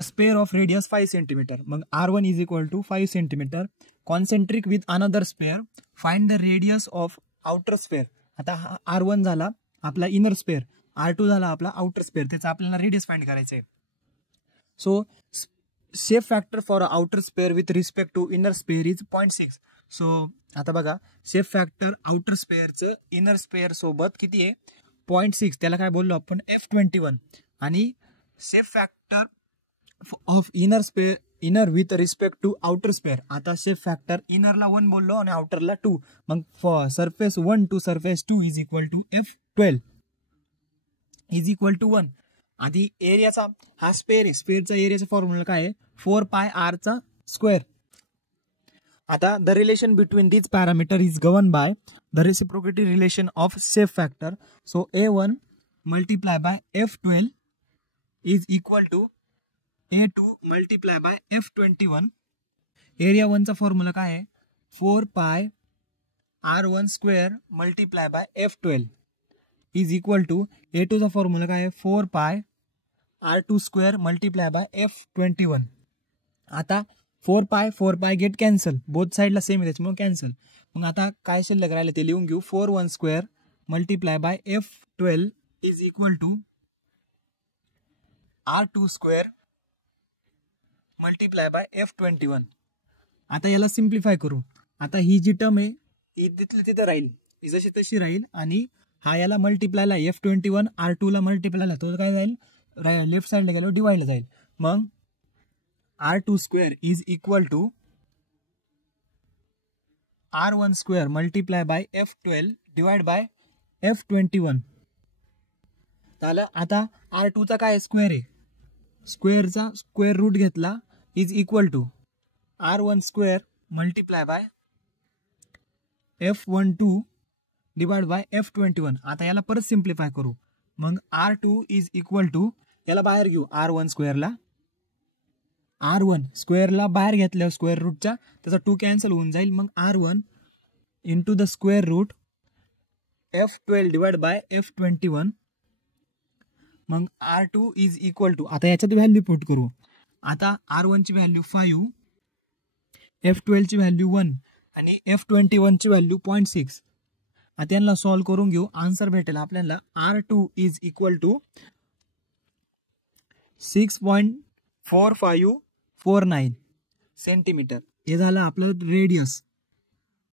Spare of radius 5 centimetre. मग R1 is equal to 5 centimetre concentric with another sphere. Find the radius of outer sphere. आता हा R1 झाला आपला inner spare, R2 झाला आपला outer spare, त्याचा आपल्याला रेडियस फाइंड करायचं आहे. So shape factor for outer sphere with respect to inner sphere is 0.6. So आता बघा शेप फॅक्टर आउटर स्पेअरचं इनर स्पेअर सोबत किती आहे 0.6. त्याला काय बोललो आपण F21. आणि shape factor of inner sphere inner with respect to outer sphere. आता शेप फॅक्टर इनरला 1 बोललो आणि आउटरला 2. मग surface 1 to surface 2 is equal to F12 is equal to 1. आधी एरियाचा हा स्पेअर आहे, स्पेअरचा एरियाचा फॉर्म्युला काय आहे 4πr स्क्वेअर. आता the relation between this parameter is govern by the reciprocity relation of shape factor. So A1 multiply by F12 is equal to A2 multiply by F21. Area 1चा formula काय आहे 4πr1 square multiply by F12 is equal to A2 चा formula काय आहे 4πr2 square multiply by F21. आता 4π get cancel, both साईडला same आहे त्याच्यामुळे कॅन्सल. मग आता काय शिल्लक राहिले ते लिहून घेऊ. 4 square multiply by F12 is equal to R2 square multiply by F21. आता याला सिम्प्लिफाय करू. आता ही जी टर्म आहे ही तिथली तिथं राहील, ही जशी तशी राहील. आणि हा याला मल्टिप्लायला F21 R2 ला मल्टिप्लायला तो काय जाईल लेफ्ट साईडला गेलो डिवाइडला जाईल. मग R2 square is equal to R1 square multiply by F12 divide by F21 झालं. आता R2 चा काय स्क्वेअर आहे, स्क्वेअरचा स्क्वेअर रूट घेतला is equal to R1 square multiply by F12 divide by F21. आता याला परत सिम्प्लिफाय करू. मग R2 इज इक्वल टू याला बाहेर घेऊ R1 स्क्वेअरला, R1 स्क्वेअरला बाहेर घेतल्यावर स्क्वेअर रूटचा त्याचा 2 कॅन्सल होऊन जाईल. मग R1 into the square root F12 divide by F21. मग R2 इज इक्वल टू आता याच्यात व्हॅल्यू पुट करू. आता R1 ची व्हॅल्यू 5, F12 ची व्हॅल्यू 1 आणि F21 ची व्हॅल्यू 0.6. आता यांना सॉल्व्ह करून घेऊ. आन्सर भेटेल आपल्याला R2 is equal to 6.4549 centimetre. हे झालं आपलं रेडियस.